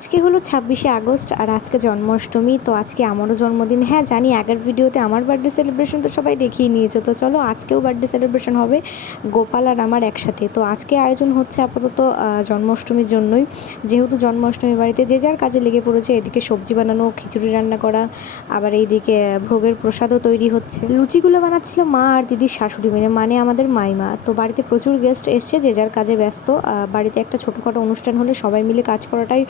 আজকে হলো ছাব্বিশে আগস্ট আর আজকে জন্মাষ্টমী, তো আজকে আমারও জন্মদিন। হ্যাঁ জানি আগের ভিডিওতে আমার বার্থডে সেলিব্রেশন তো সবাই দেখিয়ে নিয়েছে, তো চলো আজকেও বার্থডে সেলিব্রেশন হবে গোপাল আর আমার একসাথে। তো আজকে আয়োজন হচ্ছে আপাতত জন্মাষ্টমীর জন্যই। যেহেতু জন্মাষ্টমী বাড়িতে যে যার কাজে লেগে পড়েছে, এদিকে সবজি বানানো, খিচুড়ি রান্না করা, আবার এইদিকে ভোগের প্রসাদও তৈরি হচ্ছে। লুচিগুলো বানাচ্ছিল মা আর দিদির শাশুড়ি মেয়ে মানে আমাদের মাইমা। তো বাড়িতে প্রচুর গেস্ট এসছে, যে যার কাজে ব্যস্ত। বাড়িতে একটা ছোটোখাটো অনুষ্ঠান হলে সবাই মিলে কাজ করাটাই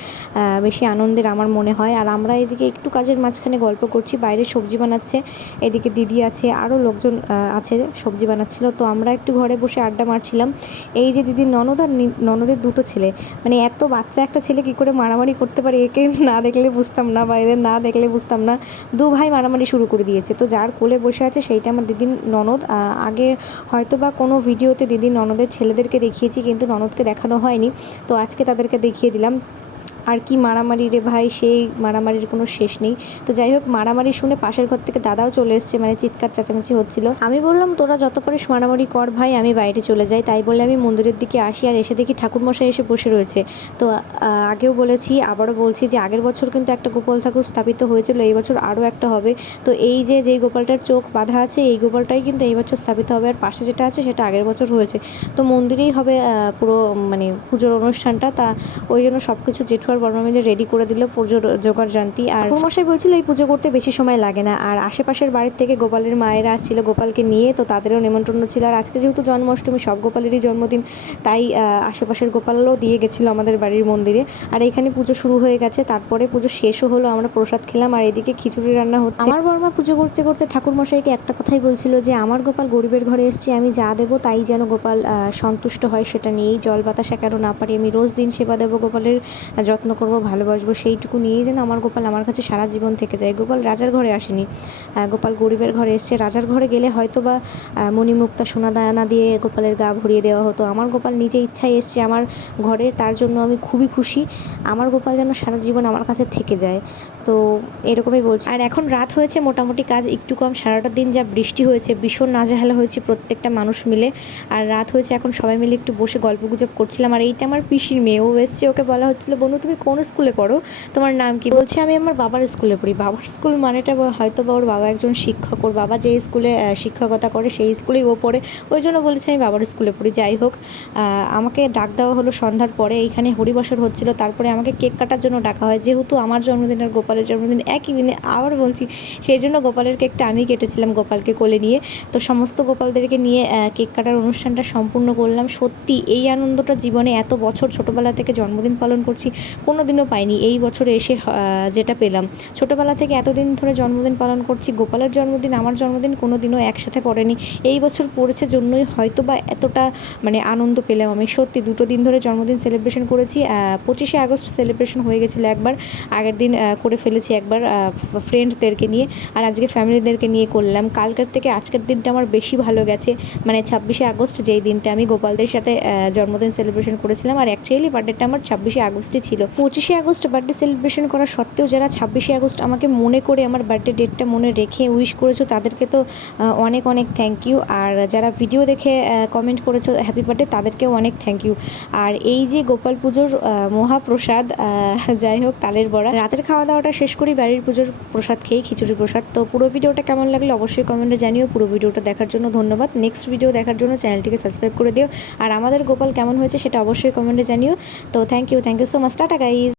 বেশি আনন্দের আমার মনে হয়। আর আমরা এদিকে একটু কাজের মাঝখানে গল্প করছি, বাইরে সবজি বানাচ্ছে, এদিকে দিদি আছে আরও লোকজন আছে, সবজি বানাচ্ছিল। তো আমরা একটু ঘরে বসে আড্ডা মারছিলাম। এই যে দিদির ননদ আর ননদের দুটো ছেলে মানে এত বাচ্চা একটা ছেলে কী করে মারামারি করতে পারে, একে না দেখলে বুঝতাম না বা এদের না দেখলে বুঝতাম না। দু ভাই মারামারি শুরু করে দিয়েছে। তো যার কোলে বসে আছে, সেইটা আমার দিদির ননদ। আগে হয়তো বা কোনো ভিডিওতে দিদির ননদের ছেলেদেরকে দেখিয়েছি, কিন্তু ননদকে দেখানো হয়নি। তো আজকে তাদেরকে দেখিয়ে দিলাম। আর কি মারামারি রে ভাই, সেই মারামারির কোনো শেষ নেই। তো যাই হোক, মারামারি শুনে পাশের ঘর থেকে দাদাও চলে এসছে মানে চিৎকার চেঁচামেচি হচ্ছিল। আমি বললাম, তোরা যত পারিস মারামারি কর ভাই, আমি বাইরে চলে যাই। তাই বলে আমি মন্দিরের দিকে আসি আর এসে দেখি ঠাকুরমশাই এসে বসে রয়েছে। তো আগেও বলেছি, আবারও বলছি যে আগের বছর কিন্তু একটা গোপাল ঠাকুর স্থাপিত হয়েছিল, এই বছর আরও একটা হবে। তো এই যে, যেই গোপালটার চোখ বাঁধা আছে, এই গোপালটাই কিন্তু এই বছর স্থাপিত হবে আর পাশে যেটা আছে, সেটা আগের বছর হয়েছে। তো মন্দিরেই হবে পুরো মানে পুজোর অনুষ্ঠানটা। তা, ওই জন্য সব কিছু জেঠু আর বর্মা মিলে রেডি করে দিল পুজোর জোগাড় জানতি। আর মশাই বলছিল এই পুজো করতে বেশি সময় লাগে না। আর আশেপাশের বাড়ির থেকে গোপালের মায়েরা আসছিল গোপালকে নিয়ে তো তাদেরও নেমন্ত্রণ ছিল। আর আজকে যেহেতু জন্মাষ্টমী সব গোপালেরই জন্মদিন তাই আশেপাশের গোপালও দিয়ে গেছিল আমাদের বাড়ির মন্দিরে। আর এখানে পুজো শুরু হয়ে গেছে তারপরে পুজো শেষও হলো আমরা প্রসাদ খেলাম আর এদিকে খিচুড়ি রান্না হচ্ছে। আমার বর্মা পুজো করতে করতে ঠাকুর মশাইকে একটা কথাই বলছিল যে আমার গোপাল গরিবের ঘরে এসেছি আমি যা দেবো তাই যেন গোপাল সন্তুষ্ট হয় সেটা নিয়েই জল বাতাসা কেন না পারি। আমি রোজ দিন সেবা দেবো গোপালের আহ, যত্ন করব, ভালোবাসবো, সেইটুকু নিয়েই যেন আমার গোপাল আমার কাছে সারা জীবন থেকে যায়। গোপাল রাজার ঘরে আসেনি। গোপাল গরিবের ঘরে এসছে। রাজার ঘরে গেলে হয়তো বা মণিমুক্তা, সোনা দানা দিয়ে গোপালের গা ভরিয়ে দেওয়া হতো। আমার গোপাল নিজে ইচ্ছায় এসছে আমার ঘরে, তার জন্য আমি খুবই খুশি। আমার গোপাল যেন সারা জীবন আমার কাছে থেকে যায়। তো এরকমই বলছি। আর এখন রাত হয়েছে, মোটামুটি কাজ একটু কম। সারাটা দিন যা বৃষ্টি হয়েছে, ভীষণ নাজেহাল হয়েছে প্রত্যেকটা মানুষ মিলে। আর রাত হয়েছে, এখন সবাই মিলে একটু বসে গল্প গুজব করছিলাম। আর এইটা আমার পিসির মেয়ে, ও এসছে, ওকে বলা হচ্ছিল, বনু, তুমি কোন স্কুলে পড়ো? তোমার নাম কি? বলছে আমি আমার বাবার স্কুলে পড়ি। বাবার স্কুল মানেটা হয়তো বা ওর বাবা একজন শিক্ষক। ওর বাবা যে স্কুলে শিক্ষকতা করে সেই স্কুলেই ও পড়ে। ওই জন্য বলেছে আমি বাবার স্কুলে পড়ি। যাই হোক আমাকে ডাক দেওয়া হলো সন্ধ্যার পরে। এইখানে হরিবসর হচ্ছিল। তারপরে আমাকে কেক কাটার জন্য ডাকা হয়। যেহেতু আমার জন্মদিন আর গোপালের জন্মদিন একই দিনে আবার বলছি, সেই জন্য গোপালের কেকটা আমি কেটেছিলাম গোপালকে কোলে নিয়ে। তো সমস্ত গোপালদেরকে নিয়ে কেক কাটার অনুষ্ঠানটা সম্পূর্ণ করলাম। সত্যি এই আনন্দটা জীবনে এত বছর ছোটোবেলা থেকে জন্মদিন পালন করছি কোনো দিনও পাইনি। এই বছরে এসে যেটা পেলাম। ছোটোবেলা থেকে এতদিন ধরে জন্মদিন পালন করছি, গোপালের জন্মদিন, আমার জন্মদিন কোনো দিনও একসাথে পড়েনি। এই বছর পড়েছে জন্যই হয়তো বা এতটা মানে আনন্দ পেলাম আমি। সত্যি, দুটো দিন ধরে জন্মদিন সেলিব্রেশন করেছি পঁচিশে আগস্ট সেলিব্রেশন হয়ে গেছিল একবার। আগের দিন করে ফেলেছি একবার ফ্রেন্ডদেরকে নিয়ে। আর আজকে ফ্যামিলিদেরকে নিয়ে করলাম। কালকের থেকে আজকের দিনটা আমার বেশি ভালো গেছে। মানে ছাব্বিশে আগস্ট যেই দিনটা আমি গোপালদের সাথে জন্মদিন সেলিব্রেশন করেছিলাম। আর অ্যাকচুয়ালি বার্থডেটা আমার ছাব্বিশে আগস্টে ছিল। পঁচিশে আগস্ট বার্থডে সেলিব্রেশন করা সত্ত্বেও যারা ছাব্বিশে আগস্ট আমাকে মনে করে আমার বার্থডে ডেটটা মনে রেখে উইশ করেছ, তাদেরকে তো অনেক অনেক থ্যাংক ইউ আর যারা ভিডিও দেখে কমেন্ট করেছ হ্যাপি বার্থডে তাদেরকেও অনেক থ্যাংক ইউ আর এই যে গোপাল পুজোর মহাপ্রসাদ যাই হোক, তালের বড়া, রাতের খাওয়া দাওয়াটা শেষ করি, বাড়ির পুজোর প্রসাদ খেয়ে খিচুড়ি প্রসাদ। তো পুরো ভিডিওটা কেমন লাগল অবশ্যই কমেন্টে জানিও। পুরো ভিডিওটা দেখার জন্য ধন্যবাদ। নেক্সট ভিডিও দেখার জন্য চ্যানেলটিকে সাবস্ক্রাইব করে দিও। আর আমাদের গোপাল কেমন হয়েছে সেটা অবশ্যই কমেন্টে জানিও। তো thank you thank you so much tata. Guys